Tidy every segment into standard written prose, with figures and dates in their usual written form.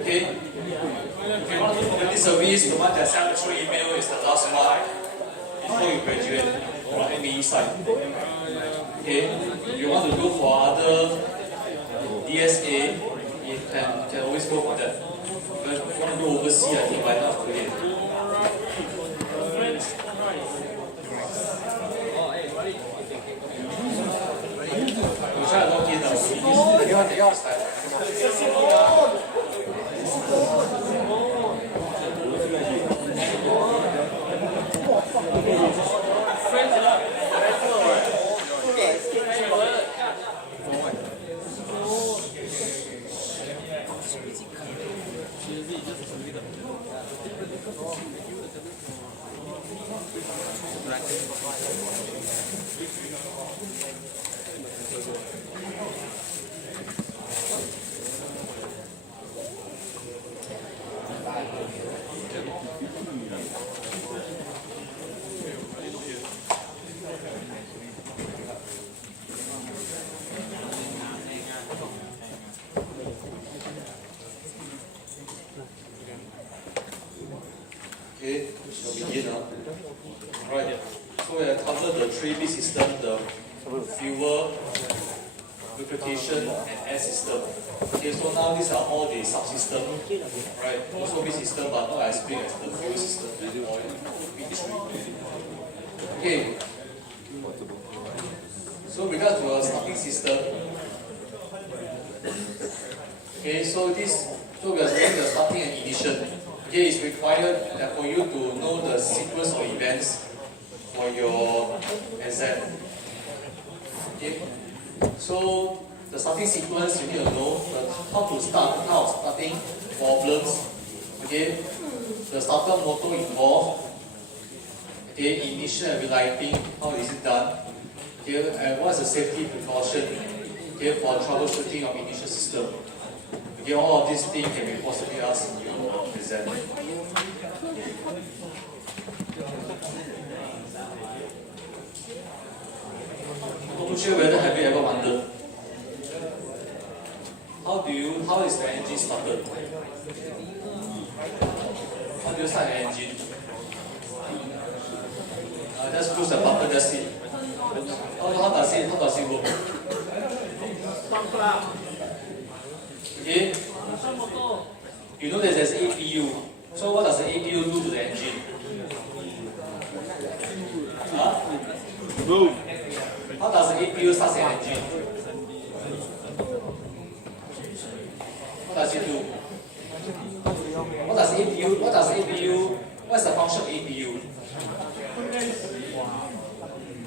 Okay? The service, the one that sent through email is the last one before you graduate from MBE side. Okay? If you want to go for other DSA, you can always go for that. But if you want to go overseas, I think by now it's too late. We'll try to log in now. Okay, shall begin now. Alright, so we have covered the 3B system, the fuel, lubrication, and air system. Okay, so now these are all the subsystems. Right, also B system, but not as big as the fuel system and oil. Okay, so regards to our starting system. Okay, so we are doing the starting and ignition. Okay, it's required that for you to know the sequence of events for your exam. Okay, so the starting sequence, you need to know how to start, how of starting problems. Okay, the starter motor involved. Okay, ignition and relighting, how is it done? Okay, and what's the safety precaution? Okay, for troubleshooting of ignition system. Okay, all of these things can be possibly asked in your exam. I'm not sure whether have you ever wondered how is the engine started? How do you start an engine? Just push the button, that's it. How does it work? Okay? You know that there's APU. So what does the APU do to the engine? Huh? Move. How does the APU start an engine? What does it do? What's the function of APU?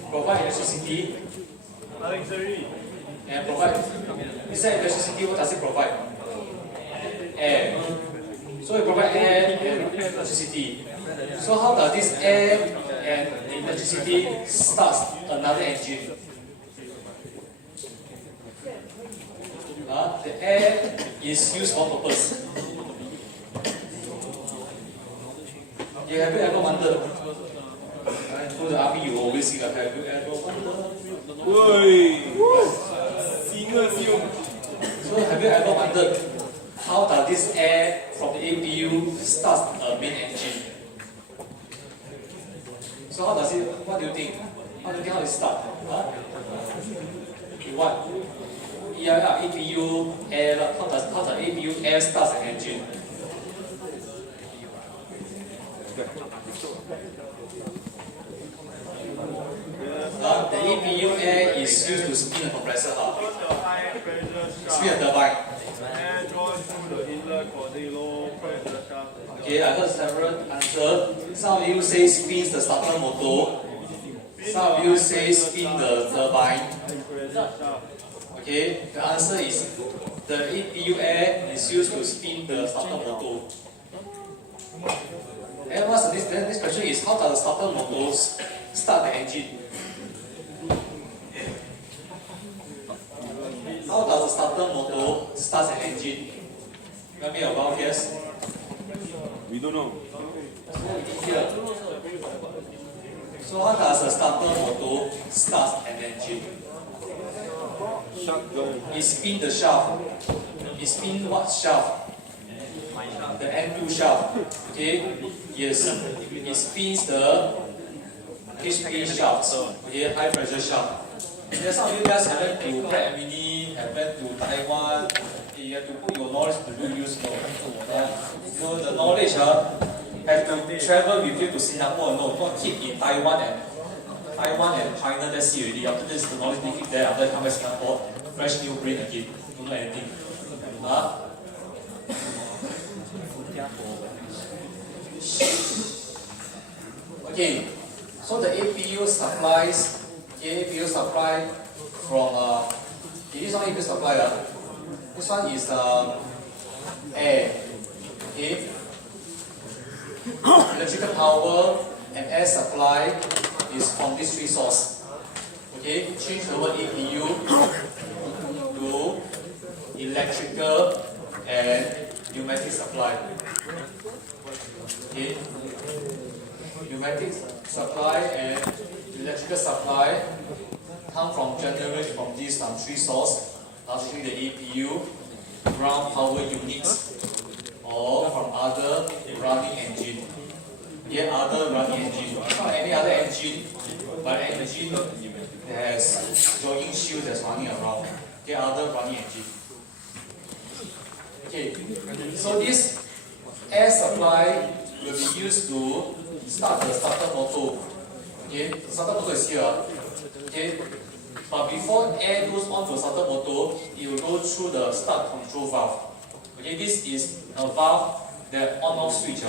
Provide electricity. And provide. Inside electricity, what does it provide? Air. So it provides air and electricity. So how does this air and electricity start another engine? The air is used for purpose. Have you ever wondered? For the army, you always see that. Have you ever wondered? So have you ever wondered how does this air from the APU start a main engine? So how does it? What do you think? How it start? Huh? What? Yeah, APU air. How does APU air start an engine? The APU air is used to spin a compressor. Spin a turbine. Okay, I got several answers. Some of you say spins the starter motor. Some of you say spin the turbine. Okay, the answer is the APU air is used to spin the starter motor. And what's this question is, how does the starter motor start the engine? How does the starter motor start an engine? Let me a wild guess. We don't know. Here. So how does a starter motor start an engine? It spins the shaft. it spins what shaft? The N2 shaft. Okay, yes, it spins the HP shaft. Okay, high pressure shaft. Yeah, some of you guys have went to Pratt & Whitney, have went to Taiwan. You have to put your knowledge to good use. So the knowledge have to travel with you to Singapore. No, not keep in Taiwan and China. That's it already. After this, the knowledge they keep there. After come back Singapore, fresh new brain again. Don't know anything. Okay, so the APU supplies. APU supply from this one APU supply. This one is air. Okay, electrical power and air supply is from these three sources. Okay, change the word APU to electrical and pneumatic supply. Okay, pneumatic supply and electrical supply come from generally from these three sources, largely the APU, ground power units, or from other running engine. Yeah, other running engine. Not any other engine, but an engine that has jogging shoes that's running around. Okay, other running engine. Okay, so this air supply will be used to start the starter motor. Okay, the starter motor is here. Okay, but before air goes on to the starter motor, it will go through the start control valve. Okay, this is a valve that on-off switch.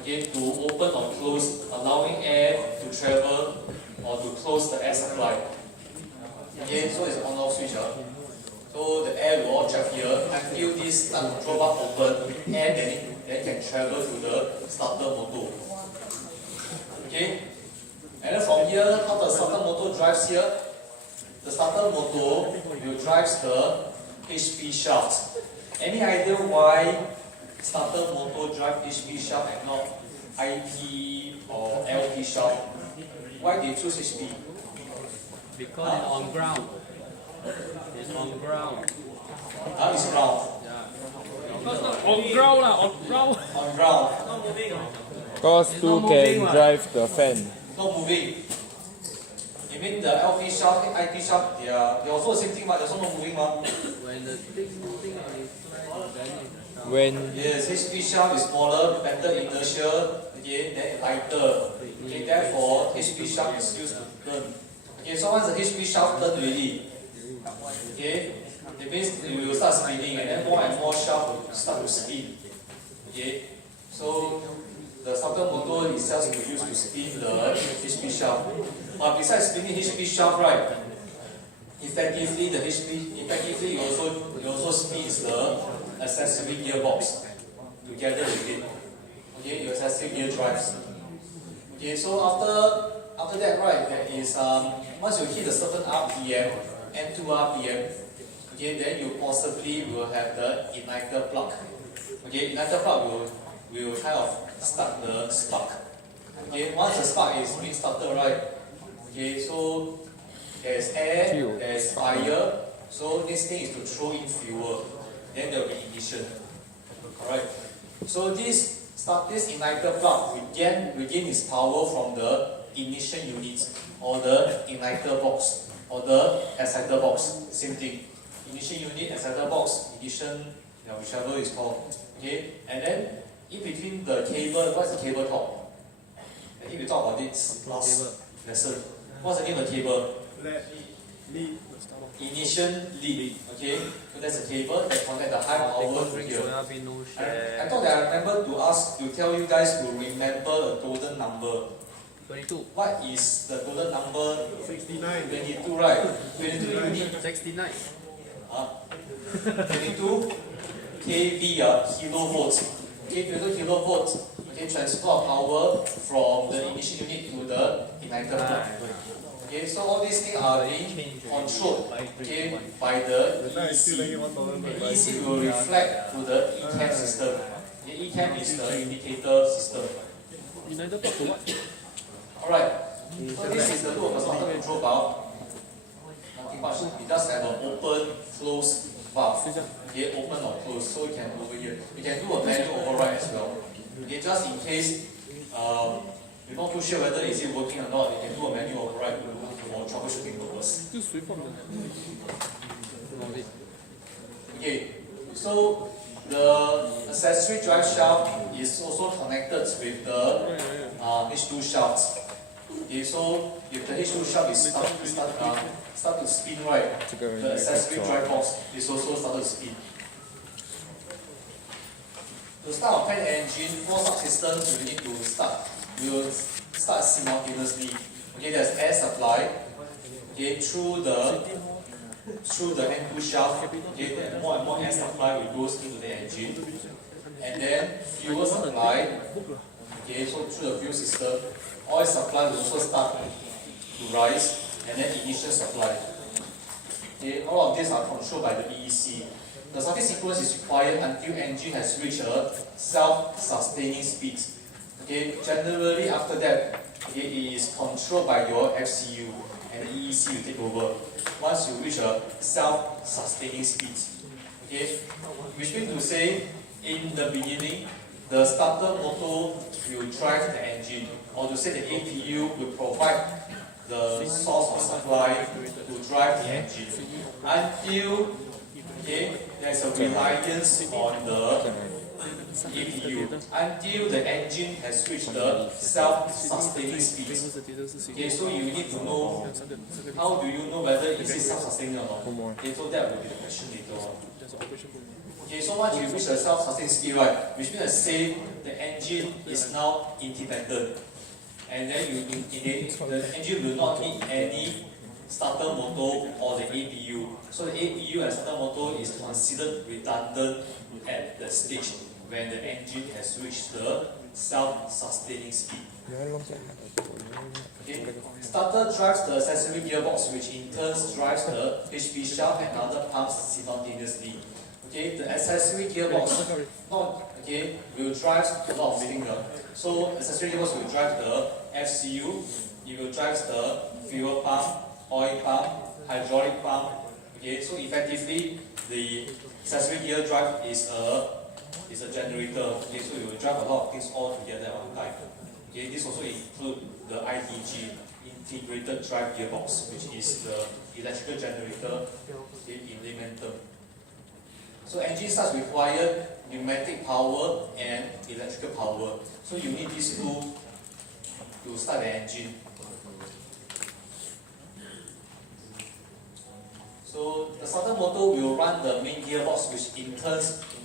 Okay, to open or close, allowing air to travel or to close the air supply. Okay, so it's on-off switch. So the air will all trap here until this start control valve open, air then can travel to the starter motor. Okay, and then from here, how the starter motor drives here? The starter motor will drive the HP shaft. Any idea why starter motor drive HP shaft and not IP or LP shaft? Why they choose HP? Because it's on ground. It's on ground. It's ground. Yeah. On ground lah, on ground. On ground. Because two can drive the fan. Not moving. You mean the LP shaft, IP shaft, they are also the same thing, but they're also not moving. When the thing moving, When Yes, HP shaft is smaller, better inertia, okay, then lighter. Okay, therefore HP shaft is used to turn. Okay, so once the HP shaft turn already, okay, it means it will start spinning and then more and more shaft will start to spin. Okay, so the starter motor itself is used to spin the HP shaft. But besides spinning HP shaft, right, effectively it also spins the accessory gearbox together with it. Okay, your accessory gear drives. Okay, so after that, right, there is once you hit a certain RPM, N2 RPM, okay, then you possibly will have the igniter plug. Okay, igniter plug will kind of start the spark. Okay, once the spark is being started, right, okay, so there's air, there's fire, so this thing is to throw in fuel, then there will be ignition. Alright, so this igniter plug will gain its power from the ignition unit or the igniter box or the exciter box, same thing. Ignition unit, exciter box, ignition, whichever is called. Okay, and then in between the cable, what's the cable called? I think we talked about this last lesson. What's the name of the cable? Lead. Ignition lead. Okay, so that's the cable that connect the high power to here. I thought that I remember to tell you guys to remember a total number. 22. What is the total number? 69. 22, right? 22 unit. 69. 22 kV, kilovolts. Okay, 22 kilovolts. Okay, transfer of power from the ignition unit to the igniter plug. Okay, so all these things are being controlled, okay, by the EC. The EC will reflect to the ECAM system. The ECAM is the indicator system. United Park to what? Alright, so this is the loop of a starter control valve. Nothing much, it does have an open, closed valve. okay, open or close, so you can over here. You can do a manual override as well. Okay, just in case you're not too sure whether is it working or not, you can do a manual override for troubleshooting purpose. Okay, so the accessory drive shaft is also connected with the H2 shaft. Okay, so if the H2 shaft is start to spin, right, the accessory drive box is also started to spin. To start a fan engine, 4 subsystems you need to start. We will start simultaneously. Okay, there's air supply. Okay, through the N2 shaft. Okay, more and more air supply will goes into the engine, and then fuel supply. Okay, so through the fuel system, oil supply will also start to rise, and then ignition supply. Okay, all of these are controlled by the EEC. The starting sequence is required until engine has reached a self-sustaining speed. Okay, generally after that, okay, it is controlled by your FCU, and the EEC will take over once you reach a self-sustaining speed. Okay, which means to say, in the beginning, the starter motor will drive the engine, or to say the APU will provide the source of supply to drive the engine until, okay, there's a reliance on the APU until the engine has reached the self-sustaining speed. Okay, so you need to know, how do you know whether it is self-sustaining or not? Okay, so that will be the question later on. Okay, so once you reach the self-sustaining speed, right, which means to say the engine is now independent, and then the engine will not need any starter motor or the APU. So the APU and starter motor is considered redundant at the stage when the engine has reached the self-sustaining speed. Okay. Starter drives the accessory gearbox, which in turn drives the HP shaft and other pumps simultaneously. Okay, the accessory gearbox will drive a lot of things. So accessory gearbox will drive the FCU, it will drive the fuel pump, oil pump, hydraulic pump. Okay, so effectively the accessory gear drive is a generator. Okay, so it will drive a lot of things all together at one time. Okay, this also includes the IDG, integrated drive gearbox, which is the electrical generator in layman term. So engine starts require pneumatic power and electrical power. So you need these two to start the engine. So the starter motor will run the main gearbox, which in turn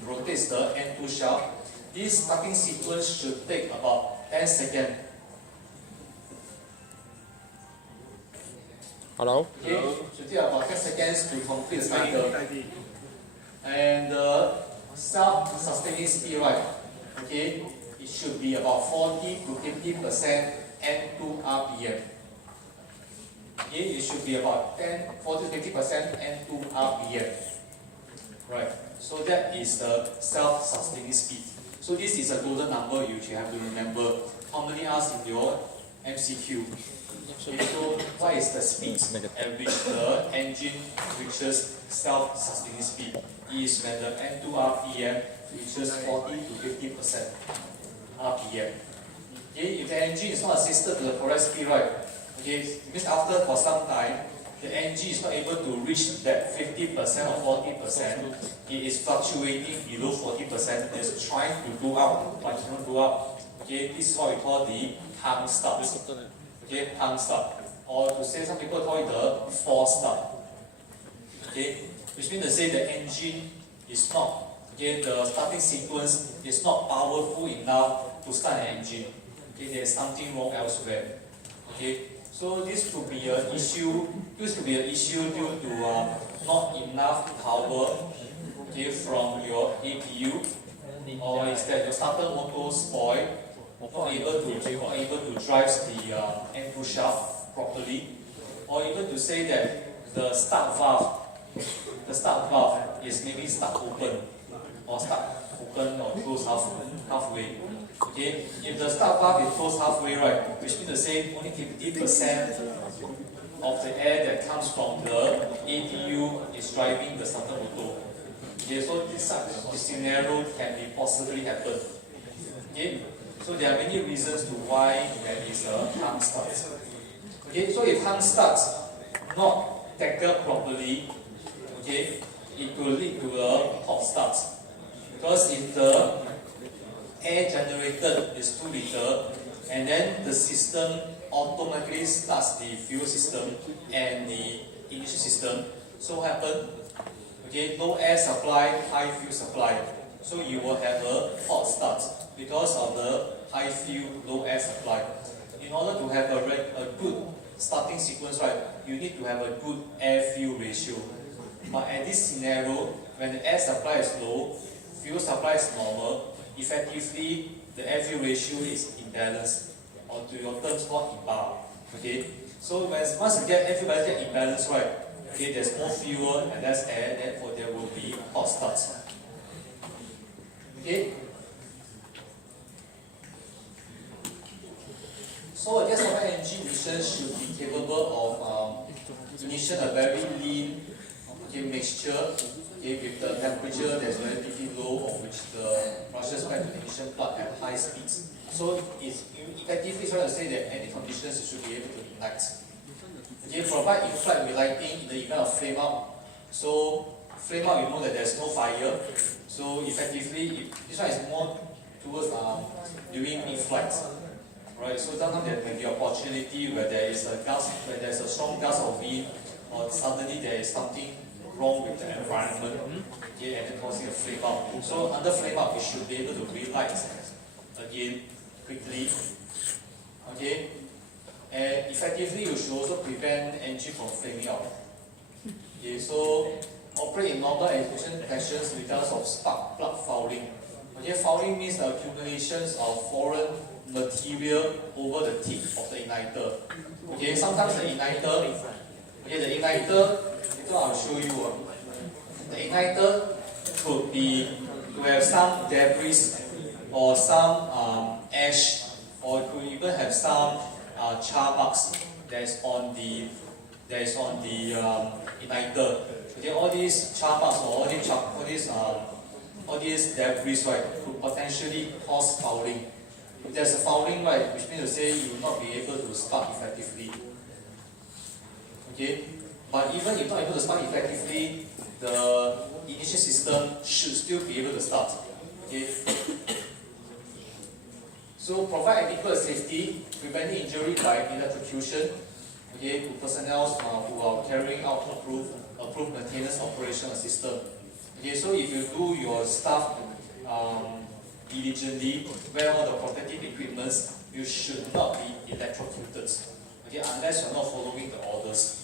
rotates the N2 shaft. This starting sequence should take about 10 seconds. Hello? Okay, should take about 10 seconds to complete the cycle. And the self-sustaining speed, right? Okay, it should be about 40 to 50% N2 RPM. Okay, it should be about 40 to 50% N2 RPM. Right. So that is the self-sustaining speed. So this is a golden number you should have to remember. How many R's in your MCQ? Okay, so what is the speed at which the engine reaches self-sustaining speed? It is when the N2 RPM reaches 40 to 50% RPM. Okay, if the engine is not assisted to the correct speed, right? Okay, it means after for some time, the engine is not able to reach that 50% or 40%. It is fluctuating below 40%. It's trying to go up, but cannot go up. Okay, this is what we call the hung start. Okay, hung start. Or to say, some people call it the forced start. Okay, which means to say the engine is not, okay, the starting sequence is not powerful enough to start an engine. Okay, there is something wrong elsewhere. Okay, so this could be an issue. This could be an issue due to not enough power, okay, from your APU, or is that your starter motor spoiled, not able to drive the N2 shaft properly, or even to say that the start valve is maybe stuck open or closed halfway. Okay, if the start valve is closed halfway, right, which means to say only 50% of the air that comes from the APU is driving the starter motor. Okay, so this scenario can be possibly happen. Okay, so there are many reasons to why there is a harm start. Okay, so if harm starts not tackled properly, okay, it could lead to a hot start. Because if the air generated is too little, and then the system automatically starts the fuel system and the ignition system, so what happen? Okay, low air supply, high fuel supply. So you will have a hot start because of the high fuel, low air supply. In order to have a good starting sequence, right, you need to have a good air-fuel ratio. But at this scenario, when the air supply is low, fuel supply is normal, effectively the air-fuel ratio is imbalanced, or to your terms called imbalance. Okay, so once you get air-fuel balance get imbalanced, right, okay, there's more fuel and less air, therefore there will be hot starts. Okay. So a gas turbine engine ignition should be capable of ignition a very lean mixture, okay, with the temperature that's relatively low, of which the rushes back to the ignition plug at high speeds. So it's effectively trying to say that any conditions you should be able to ignite. Okay, provide in-flight relighting in the event of flame out. So flame out, you know that there's no fire. So effectively, this one is more towards during mid-flight. Right, so sometimes there may be an opportunity where there is a gust, where there's a strong gust of wind, or suddenly there is something wrong with the environment, okay, and then causing a flame out. So under flame out, you should be able to relight again quickly, okay, and effectively you should also prevent the engine from flaming out. Okay, so operate in normal ignition conditions regardless of spark plug fouling. Okay, fouling means the accumulations of foreign material over the tip of the igniter. Okay, sometimes the igniter, later I'll show you. The igniter could have some debris or some ash, or could even have some char marks that's on the igniter. Okay, all these char marks or all these debris, right, could potentially cause fouling. If there's a fouling, right, which means to say you will not be able to spark effectively. Okay, but even if not able to start effectively, the ignition system should still be able to start. Okay. So provide adequate safety, preventing injury by electrocution. Okay, to personnel who are carrying out approved maintenance operational system. Okay, so if you do your stuff diligently, wear all the protective equipments, you should not be electrocuted. Okay, unless you're not following the orders.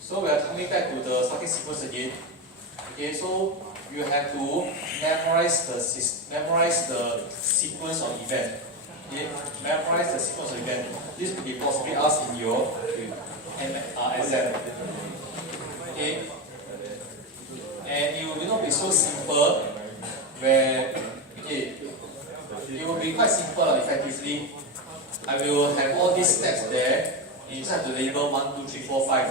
So we are coming back to the starting sequence again. Okay, so you have to memorize the sequence of event. Okay, memorize the sequence of event. This could be possibly asked in your exam. Okay, and it will not be so simple. Where it will be quite simple effectively. I will have all these steps there. You just have to label 1, 2, 3, 4, 5.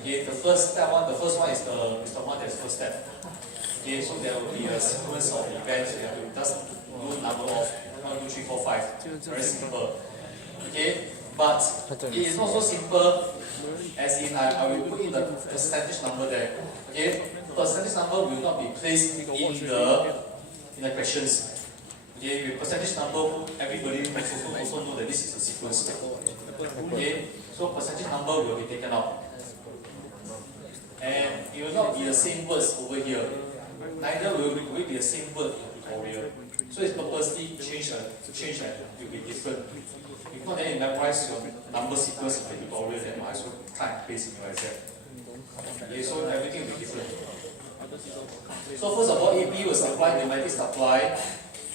Okay, the first one is the one that's first step. Okay, so there will be a sequence of events. You have to just do number of 1, 2, 3, 4, 5. Very simple. Okay, but it is not so simple as in I will put in the percentage number there. Okay, percentage number will not be placed in the questions. Okay, with percentage number, everybody also know that this is a sequence. Okay, so percentage number will be taken out. And it will not be the same words over here. Neither will it be the same word in tutorial. So it's purposely changed and it will be different. If not, then you memorize your number sequence in the tutorial, then might as well cut and paste in your exam. Okay, so everything will be different. So first of all, AB will supply pneumatic supply,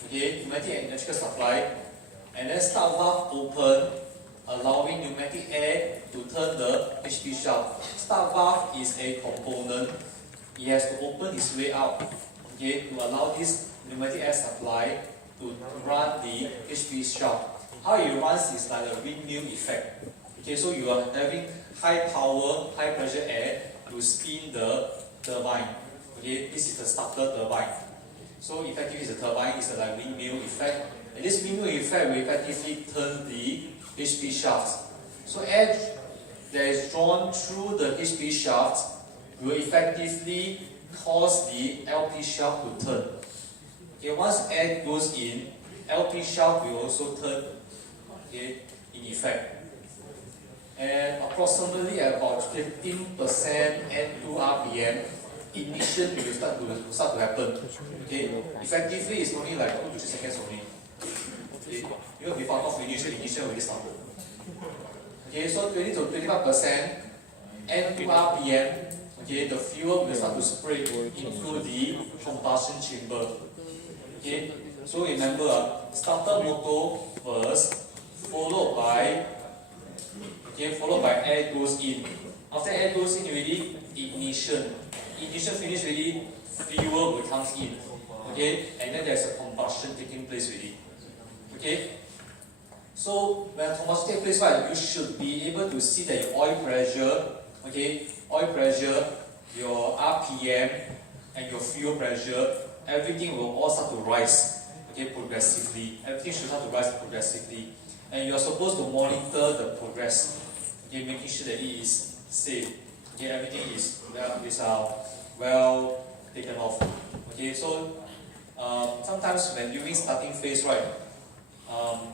okay, pneumatic and electrical supply, and then start valve open, allowing pneumatic air to turn the HP shaft. Start valve is a component. It has to open its way out, okay, to allow this pneumatic air supply to run the HP shaft. How it runs is like a windmill effect. Okay, so you are having high power, high pressure air to spin the turbine. Okay, this is the starter turbine. So effectively, the turbine is like windmill effect, and this windmill effect will effectively turn the HP shaft. So air that is drawn through the HP shaft will effectively cause the LP shaft to turn. Okay, once air goes in, LP shaft will also turn. Okay, in effect. And approximately about 15% N2 RPM, ignition will start to happen. Okay, effectively it's only like 2 to 3 seconds only. Okay, even before off ignition will start. Okay, so 20 to 25% N2 RPM. Okay, the fuel will start to spray into the combustion chamber. Okay, so remember, starter motor first, followed by air goes in. After air goes in already, ignition. Ignition finish already, fuel will come in. Okay, and then there's a combustion taking place already. Okay, so when combustion takes place, right, you should be able to see that your oil pressure, your RPM, and your fuel pressure, everything will all start to rise. Okay, progressively. Everything should start to rise progressively. And you are supposed to monitor the progress. Okay, making sure that it is safe. Okay, everything is well taken off. Okay, so sometimes when during starting phase, right,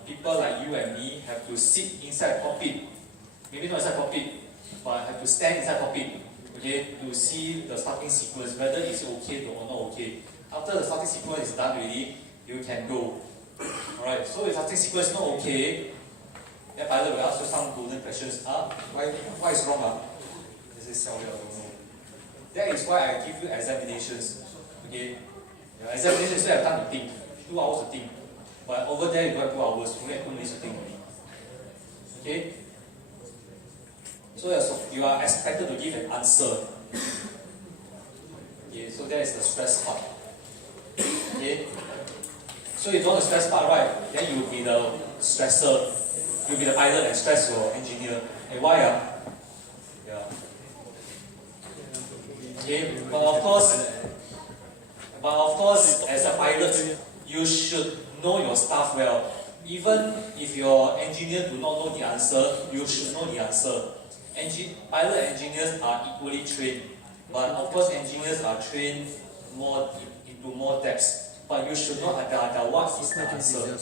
people like you and me have to sit inside cockpit. Maybe not inside cockpit, but have to stand inside cockpit. Okay, to see the starting sequence, whether it's okay or not okay. After the starting sequence is done already, you can go. Alright, so if starting sequence is not okay, then pilot will ask you some golden questions. Why is wrong? This is I don't know. That is why I give you examinations. Okay? Your examinations you have time to think. 2 hours to think. But over there you don't have 2 hours, you have 2 minutes to think only. Okay? So you are expected to give an answer. Okay, so that is the stress part. Okay? So if you want to stress part, right, then you will be the stressor. You'll be the pilot and stress your engineer. Hey, why? Yeah. Okay, but of course, as a pilot, you should know your staff well. Even if your engineer do not know the answer, you should know the answer. Pilot engineers are equally trained, but of course engineers are trained into more depths. But you should know that what is the answer.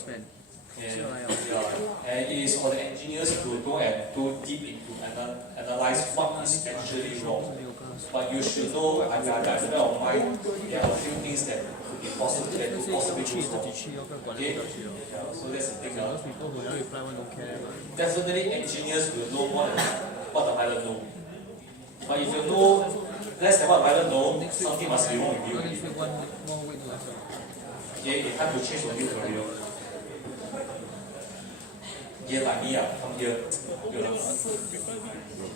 And it is for the engineers to go and go deep into analyze what is actually wrong. But you should know at the back of mind, there are a few things that could be possible that could possibly go wrong. Okay? Yeah, so that's the thing. Definitely engineers will know more than what the pilot know. But if you know less than what the pilot know, something must be wrong with you. Okay, it's time to change your new career. Yeah, like me, come here.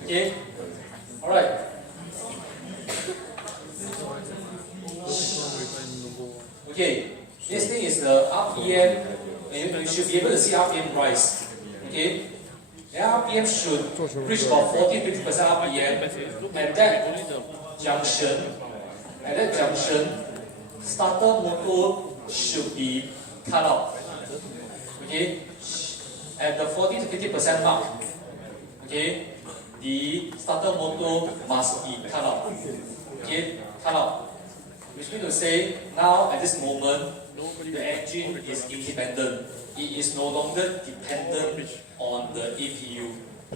Okay? Alright. Okay, this thing is the RPM. You should be able to see RPM rise. Okay? The RPM should reach about 40-50% RPM. At that junction, starter motor should be cut out. Okay? At the 40 to 50% mark, okay, the starter motor must be cut out. Okay, cut out. Which means to say, now at this moment, the engine is independent. It is no longer dependent on the APU.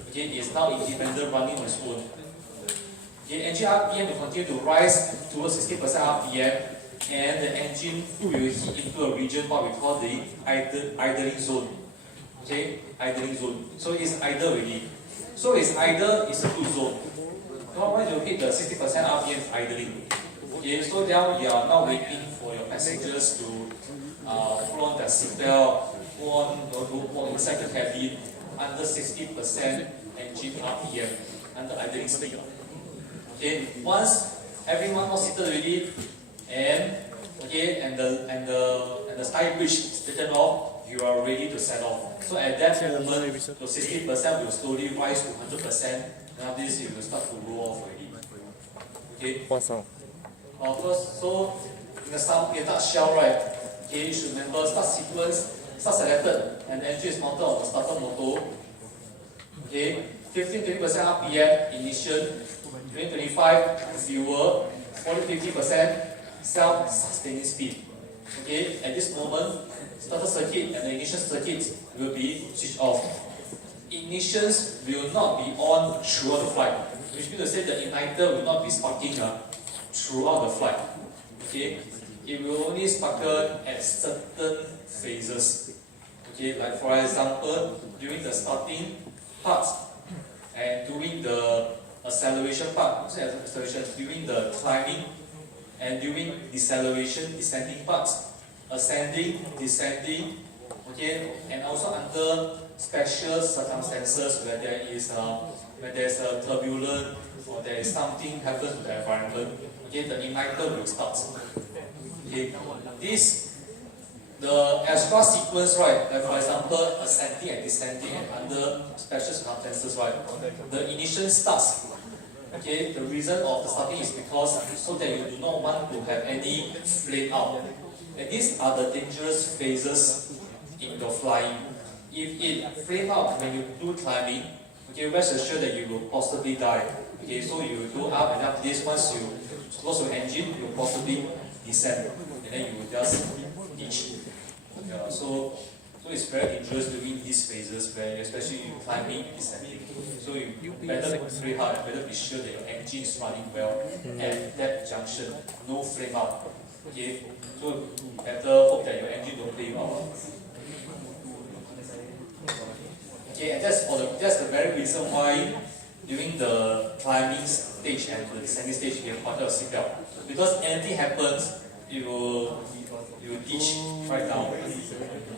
Okay, it is now independent, running on its own. Okay, engine RPM will continue to rise towards 60% RPM, and the engine will hit into a region what we call the idling zone. Okay, idling zone. So it's idle already. So it's idle, it's a good zone. Now when you hit the 60% RPM idling, okay, so now you are now waiting for your passengers to put on their seatbelt, go inside the cabin under 60% engine RPM, under idling speed. Okay, once everyone was seated already, and the sky bridge is taken off, you are ready to set off. So at that moment, the 60% will slowly rise to 100%, and after this, it will start to roll off already. Okay. What sound? First, so in the start shell, right? Okay, you should remember start sequence, start selected, and the engine is mounted on the starter motor. Okay, 15-20% RPM ignition, 20-25 fuel, 40-50% self-sustaining speed. Okay, at this moment, starter circuit and the ignition circuit will be switched off. Ignitions will not be on throughout the flight, which means to say the igniter will not be sparking throughout the flight. Okay, it will only sparkle at certain phases. Okay, like for example, during the starting part and during the acceleration part, during the climbing and during deceleration, descending parts, ascending, descending, okay, and also under special circumstances where there is a turbulence or there is something happens to the environment, okay, the igniter will start. Okay, the extra sequence, right, like for example, ascending and descending and under special circumstances, right, the ignition starts. Okay, the reason of the starting is because so that you do not want to have any flame out. And these are the dangerous phases in your flying. If it flame out when you do climbing, okay, rest assured that you will possibly die. Okay, so you will go up and after this, once you close your engine, you will possibly descend, and then you will just ditch. Yeah, so it's very dangerous during these phases where especially you climbing and descending. So you better pray hard, better be sure that your engine is running well at that junction, no flame out. Okay, so better hope that your engine don't flame out. Okay, and that's the very reason why during the climbing stage and the descending stage you have ordered a seatbelt. Because anything happens, you will ditch right down.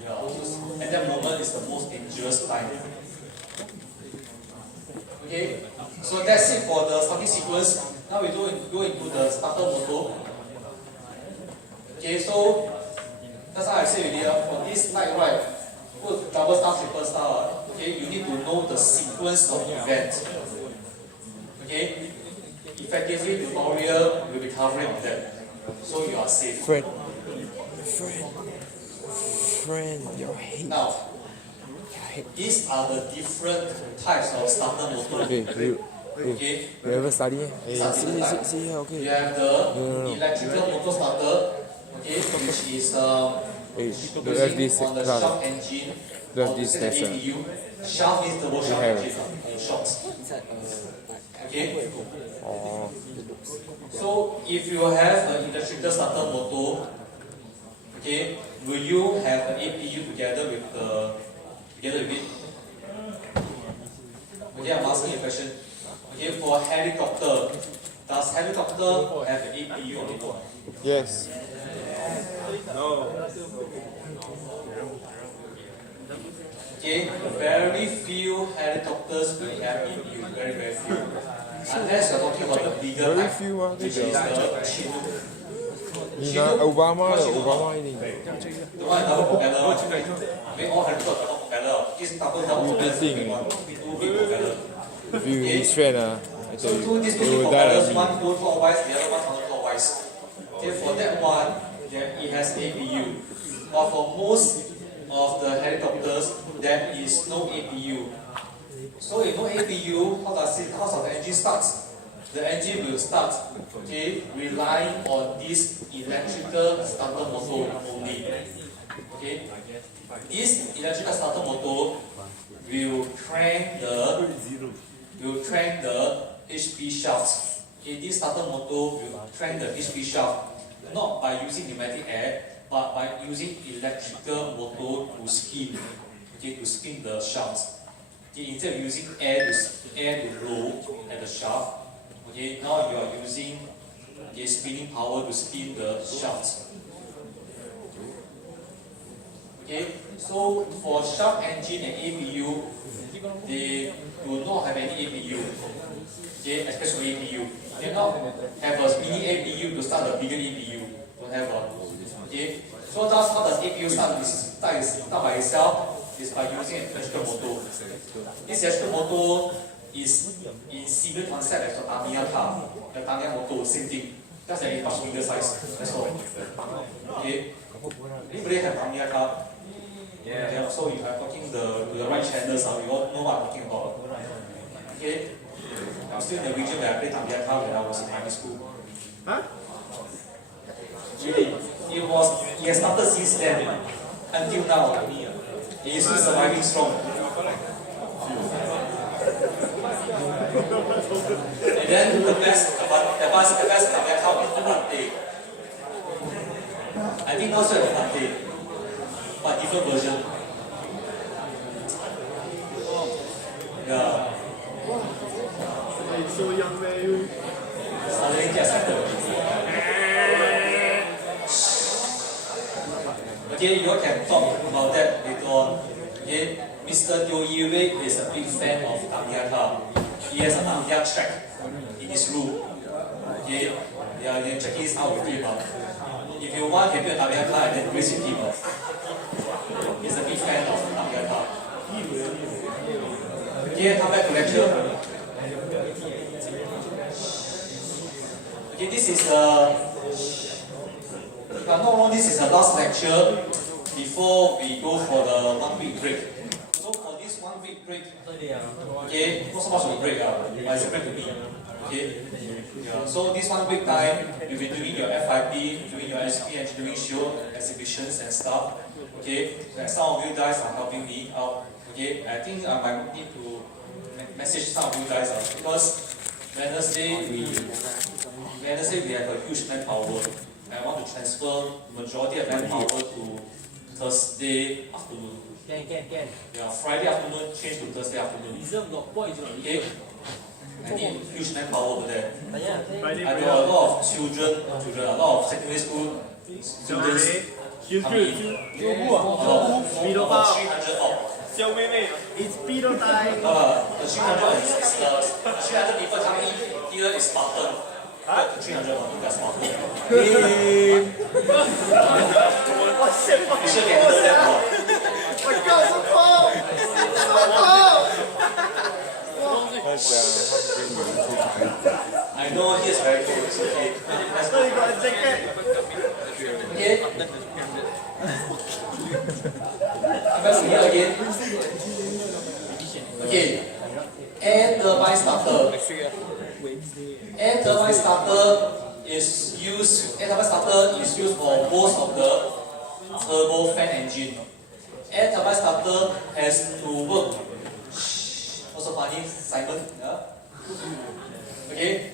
Yeah, at that moment is the most dangerous time. Okay, so that's it for the starting sequence. Now we go into the starter motor. Okay, so that's how I said earlier, for this light, right, put double star, triple star, okay, you need to know the sequence of events. Okay, effectively tutorial will be covering of that, so you are safe. Friend, your hate. Now, these are the different types of starter motor. Okay, Okay, you ever study? these are different types. See here, okay. You have the electrical motor starter, okay, which is Do have this on the class. shaft engine. Do have or this say the lesson. APU. Shaft is the whole shaft have. engine in short. Okay. Oh, So if you have an electrical starter motor, okay, will you have an APU together with it? Okay, I'm asking a question. Okay, for helicopter, does helicopter have an APU on it? yes. Okay, very few helicopters will have APU, very few. Unless you're talking about the bigger Very type, few ah, which is the Chinook. Obama Chinook, ini. the one double propeller one. I mean, all helicopters double propeller. This double propeller is the big one. Two big propeller. If you his friend I tell So these two you, big you will die propellers, like me. one go clockwise, the other one counterclockwise. Okay, for that one, then it has APU. But for most of the helicopters, there is no APU. So if no APU, how does the engine starts? The engine will start, okay, relying on this electrical starter motor only. Okay, this electrical starter motor will crank the HP shaft. Okay, this starter motor will crank the HP shaft not by using pneumatic air, but by using electrical motor to spin. Okay, to spin the shaft. Okay, instead of using air to blow at the shaft, okay, now you are using spinning power to spin the shaft. Okay, so for shaft engine and APU, they do not have any APU. Okay, especially APU. They do not have a mini APU to start a bigger APU. Don't have one. Okay, so that's how does APU start by itself? Is by using an electrical motor. This electrical motor is in similar concept as the Tamiya car, the Tamiya motor, same thing. Just that it's much bigger size. That's all. Okay. Anybody have Tamiya car? Yeah. So you are talking the right channels. You all know what I'm talking about. Okay. I'm still in the region where I played Tamiya car when I was in primary school. Huh? Really, it has started since then until now. It is still surviving strong. And then the best Tamiya car is Avante. I think now still have Avante, but different version. Yeah. Hey, so young man, you. Suddenly get excited. Okay, you all can talk about that later on. Okay, Mr. Teo Yi is a big fan of Tamiya car. He has a Tamiya track in his room. Okay, yeah, you can check this out with him. If you want, you can build a Tamiya car and then race with him. He's a big fan of Tamiya car. Okay, come back to lecture. Okay, this is if I'm not wrong, this is the last lecture before we go for the 1 week break. So for this 1 week break, okay, not so much of a break, but it's a break to me. Okay, yeah. So this 1 week time, you'll be doing your FIP, doing your SP engineering show, exhibitions and stuff. Okay, and some of you guys are helping me out. Okay, I think I might need to message some of you guys because Wednesday we have a huge manpower. I want to transfer majority of manpower to Thursday afternoon. Can. Yeah, Friday afternoon change to Thursday afternoon. Okay? I need huge manpower over there. Friday, I know a lot of children, a lot of secondary school students coming in. About 300 out. 小妹妹，it's Peter time. The 300 is the 300 people coming in here is Spartan. The 300 people are Spartan. You sure can handle that or not? 我告诉他，I know he is very cool, it's okay. Let's go. you got a jacket. Okay? Back to here again. Okay. Air turbine starter. Air turbine starter is used for most of the turbofan engine. Air turbine starter has to work. What's so funny, Simon? Yeah? Okay.